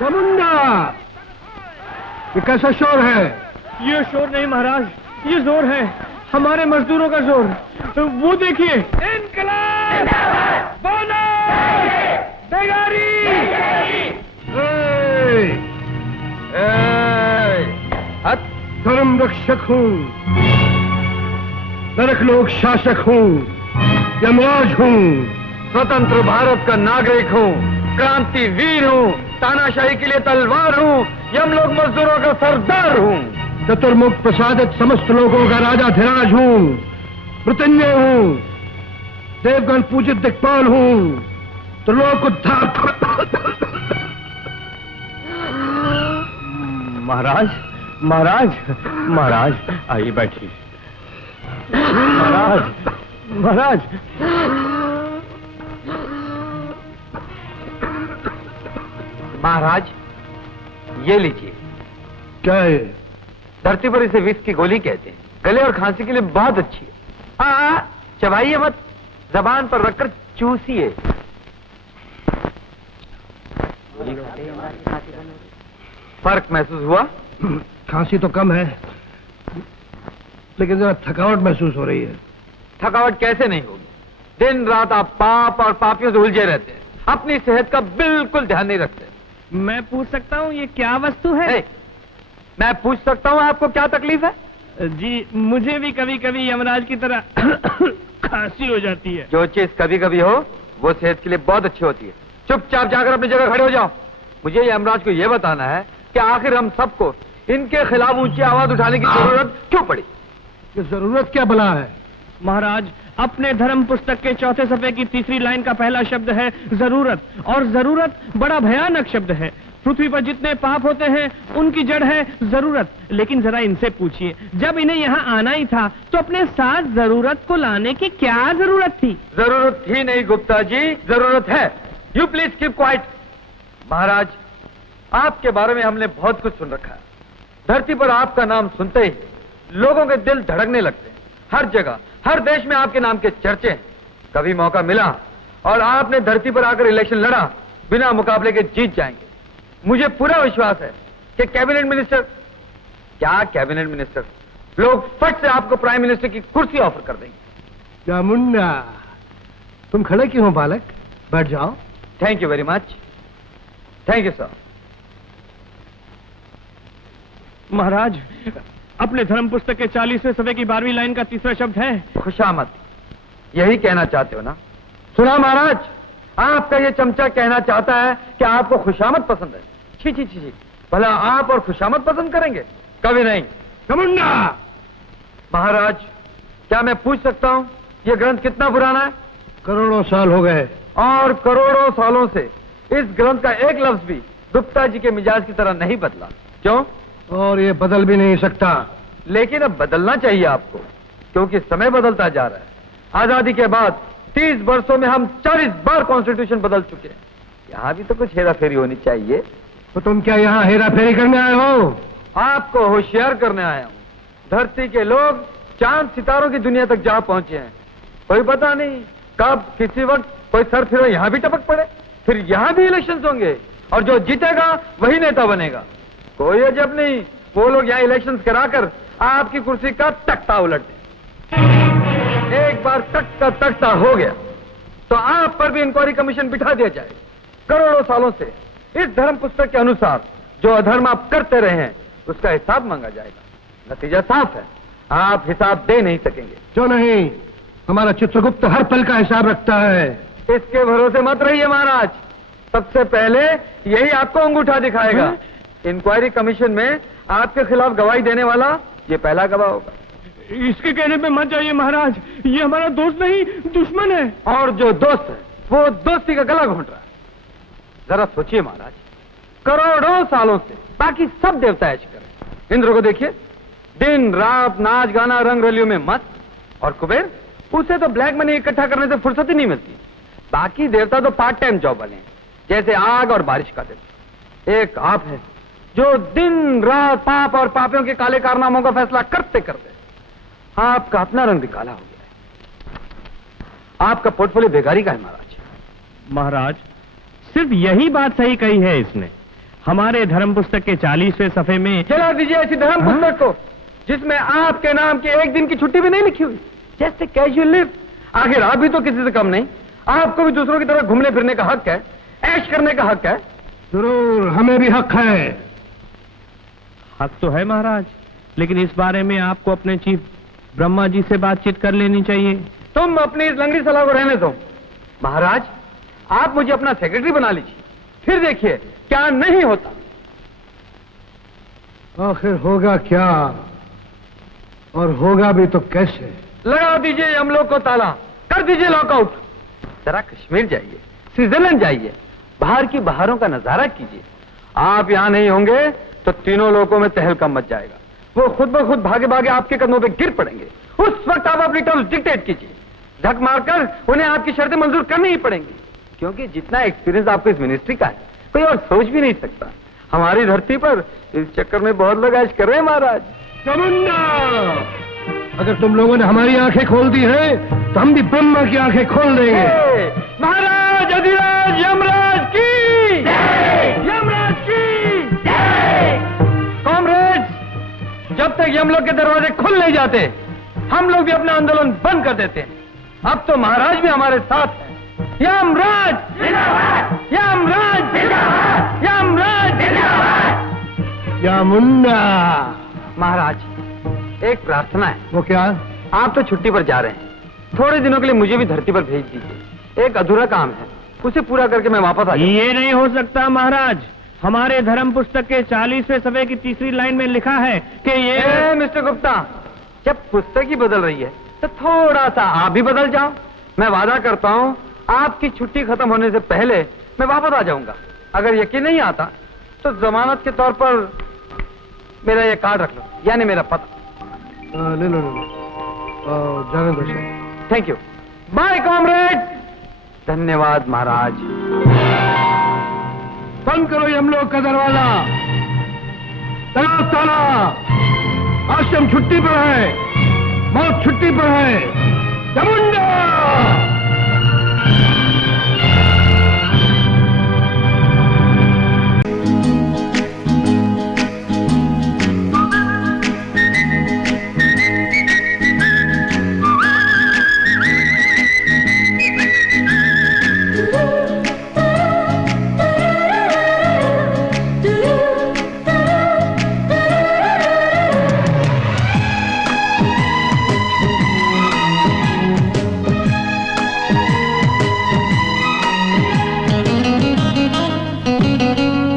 चामुंडा, ये कैसा शोर है? ये शोर नहीं महाराज, ये जोर है हमारे मजदूरों का जोर। वो देखिए, इनकलाब, बेगारी। धर्म रक्षक हूँ, नरक लोक शासक हूँ, यमराज हूँ, स्वतंत्र भारत का नागरिक हूँ, क्रांति वीर हूँ, तानाशाही के लिए तलवार हूँ, यमलोक मजदूरों का सरदार हूँ, चतुर्मुख प्रसादित समस्त लोगों का राजाधिराज हूँ, मृत्युंजय हूँ, देवगण पूजित दिक्पाल हूँ, त्रिलोक उद्धार। महाराज महाराज महाराज, आइए बैठिए। महाराज महाराज, महाराज ये लीजिए। क्या है? धरती पर इसे विष की गोली कहते हैं, गले और खांसी के लिए बहुत अच्छी है। हाँ, चबाइए मत, जबान पर रखकर चूसिए। फर्क महसूस हुआ? खांसी तो कम है, लेकिन जरा थकावट महसूस हो रही है। थकावट कैसे नहीं होगी? दिन रात आप पाप और पापियों से उलझे रहते हैं, अपनी सेहत का बिल्कुल ध्यान नहीं रखते। मैं पूछ सकता हूँ ये क्या वस्तु है? मैं पूछ सकता हूँ आपको क्या तकलीफ है? जी, मुझे भी कभी कभी यमराज की तरह खांसी हो जाती है। जो चीज कभी कभी हो वो सेहत के लिए बहुत अच्छी होती है। चुपचाप जाकर अपनी जगह खड़े हो जाओ। मुझे यमराज को यह बताना है कि आखिर हम सबको इनके खिलाफ ऊंची आवाज उठाने की जरूरत क्यों पड़ी? ये जरूरत क्या भला है? महाराज, अपने धर्म पुस्तक के चौथे सफ़े की तीसरी लाइन का पहला शब्द है जरूरत, और जरूरत बड़ा भयानक शब्द है। पृथ्वी पर जितने पाप होते हैं उनकी जड़ है जरूरत। लेकिन जरा इनसे पूछिए, जब इन्हें यहाँ आना ही था तो अपने साथ जरूरत को लाने की क्या जरूरत थी? जरूरत ही नहीं गुप्ता जी, जरूरत है। You please keep quiet. महाराज, आपके बारे में हमने बहुत कुछ सुन रखा है। धरती पर आपका नाम सुनते ही लोगों के दिल धड़कने लगते हैं। हर जगह, हर देश में आपके नाम के चर्चे हैं। कभी मौका मिला और आपने धरती पर आकर इलेक्शन लड़ा, बिना मुकाबले के जीत जाएंगे। मुझे पूरा विश्वास है कि कैबिनेट मिनिस्टर, क्या कैबिनेट मिनिस्टर, लोग फट से आपको प्राइम मिनिस्टर की कुर्सी ऑफर कर देंगे। चामुंडा, तुम खड़े क्यों हो बालक? बैठ जाओ। Thank you very much. Thank you sir. महाराज, अपने धर्म पुस्तक के 40वें सफ़े की 12वीं लाइन का तीसरा शब्द है खुशामद। यही कहना चाहते हो ना? सुना महाराज, आपका ये चमचा कहना चाहता है कि आपको खुशामद पसंद है। छी छी छी छी, भला आप और खुशामद पसंद करेंगे? कभी नहीं। चामुंडा! महाराज, क्या मैं पूछ सकता हूँ ये ग्रंथ कितना पुराना है? करोड़ों साल हो गए। और करोड़ों सालों से इस ग्रंथ का एक लफ्ज भी गुप्ता जी के मिजाज की तरह नहीं बदला। क्यों? और ये बदल भी नहीं सकता। लेकिन अब बदलना चाहिए आपको, क्योंकि समय बदलता जा रहा है। आजादी के बाद 30 वर्षों में हम 40 बार कॉन्स्टिट्यूशन बदल चुके हैं। यहाँ भी तो कुछ हेरा फेरी होनी चाहिए। तो तुम क्या यहाँ हेरा फेरी करने आए हो? आपको होशियार करने आया हूँ। धरती के लोग चांद सितारों की दुनिया तक जा पहुंचे हैं। कोई पता नहीं कब किसी वक्त कोई सर फिर यहाँ भी टपक पड़े, फिर यहाँ भी इलेक्शन होंगे और जो जीतेगा वही नेता बनेगा। कोई अजब नहीं, वो लोग यहाँ इलेक्शन कराकर आपकी कुर्सी का तख्ता उलट दें। एक बार तख्ता हो गया तो आप पर भी इंक्वायरी कमीशन बिठा दिया जाए। करोड़ों सालों से इस धर्म पुस्तक के अनुसार जो अधर्म आप करते रहे हैं उसका हिसाब मांगा जाएगा। नतीजा साफ है, आप हिसाब दे नहीं सकेंगे। क्यों नहीं? हमारा चित्रगुप्त हर पल का हिसाब रखता है। इसके भरोसे मत रहिए महाराज, सबसे पहले यही आपको अंगूठा दिखाएगा। इंक्वायरी कमीशन में आपके खिलाफ गवाही देने वाला ये पहला गवाह होगा। इसके कहने पे मत जाइए महाराज, ये हमारा दोस्त नहीं दुश्मन है। और जो दोस्त है वो दोस्ती का गला घोंट रहा है। जरा सोचिए महाराज, करोड़ों सालों से बाकी सब देवता ऐश करें। इंद्र को देखिए, दिन रात नाच गाना रंग रलियों में मस्त। और कुबेर, उसे तो ब्लैक मनी इकट्ठा करने से फुर्सत ही नहीं मिलती। बाकी देवता तो पार्ट टाइम जॉब वाले हैं, जैसे आग और बारिश का दिन। एक आप है जो दिन रात पाप और पापियों के काले कारनामों का फैसला करते करते आपका अपना रंग भी काला हो गया है। आपका पोर्टफोलियो बेकारी का है महाराज। महाराज, सिर्फ यही बात सही कही है इसने। हमारे धर्म पुस्तक के 40वें सफ़े में जला दीजिए ऐसी धर्म पुस्तक को जिसमें आपके नाम की एक दिन की छुट्टी भी नहीं लिखी हुई। जैसे कैजुअल लिव। आखिर आप भी तो किसी से कम नहीं, आपको भी दूसरों की तरह घूमने फिरने का हक है, ऐश करने का हक है। जरूर, हमें भी हक है। हक तो है महाराज, लेकिन इस बारे में आपको अपने चीफ ब्रह्मा जी से बातचीत कर लेनी चाहिए। तुम अपनी इस लंगड़ी सलाह को रहने दो। महाराज, आप मुझे अपना सेक्रेटरी बना लीजिए, फिर देखिए क्या नहीं होता। आखिर होगा क्या, और होगा भी तो कैसे? लगा दीजिए हम लोग को ताला, कर दीजिए लॉकआउट। जरा कश्मीर जाइए, स्विट्जरलैंड जाइए, बाहर की बहारों का नजारा कीजिए। आप यहाँ नहीं होंगे तो तीनों लोगों में तहलकम मच जाएगा। वो खुद ब खुद भागे भागे आपके कदमों पे गिर पड़ेंगे। उस वक्त आप अपनी टर्म डिक्टेट कीजिए, धक मारकर उन्हें आपकी शर्तें मंजूर करनी ही पड़ेंगी, क्योंकि जितना एक्सपीरियंस आपको इस मिनिस्ट्री का है कोई और सोच भी नहीं सकता। हमारी धरती पर इस चक्कर में बहुत लोग ऐश कर रहे हैं महाराज। चामुंडा, अगर तुम लोगों ने हमारी आंखें खोल दी हैं, तो हम भी ब्रह्मा की आंखें खोल देंगे। महाराज अधिराज यमराज की, यमराज की कॉमरेड्स, जब तक यमलोक के दरवाजे खुल नहीं जाते हम लोग भी अपना आंदोलन बंद कर देते हैं। अब तो महाराज भी हमारे साथ हैं। यमराज जिंदाबाद, यमराज जिंदाबाद, यमराज जिंदाबाद। चामुंडा। महाराज, एक प्रार्थना है। वो क्या? आप तो छुट्टी पर जा रहे हैं, थोड़े दिनों के लिए मुझे भी धरती पर भेज दीजिए। एक अधूरा काम है, उसे पूरा करके मैं वापस आ जाऊंगा। ये नहीं हो सकता महाराज। हमारे धर्म पुस्तक के 40वें सफ़े की 3री लाइन में लिखा है कि ये मिस्टर गुप्ता, जब पुस्तक ही बदल रही है तो थोड़ा सा आप भी बदल जाओ। मैं वादा करता हूँ आपकी छुट्टी खत्म होने से पहले मैं वापस आ जाऊंगा। अगर यकीन नहीं आता तो जमानत के तौर पर मेरा ये कार्ड रख लो, यानी मेरा पता। ले लो जाने दो। Thank you. Bye comrade. धन्यवाद महाराज। बंद करो यमलोक का दरवाजा। ताला, आश्रम छुट्टी पर है, मौत छुट्टी पर है। चामुंडा।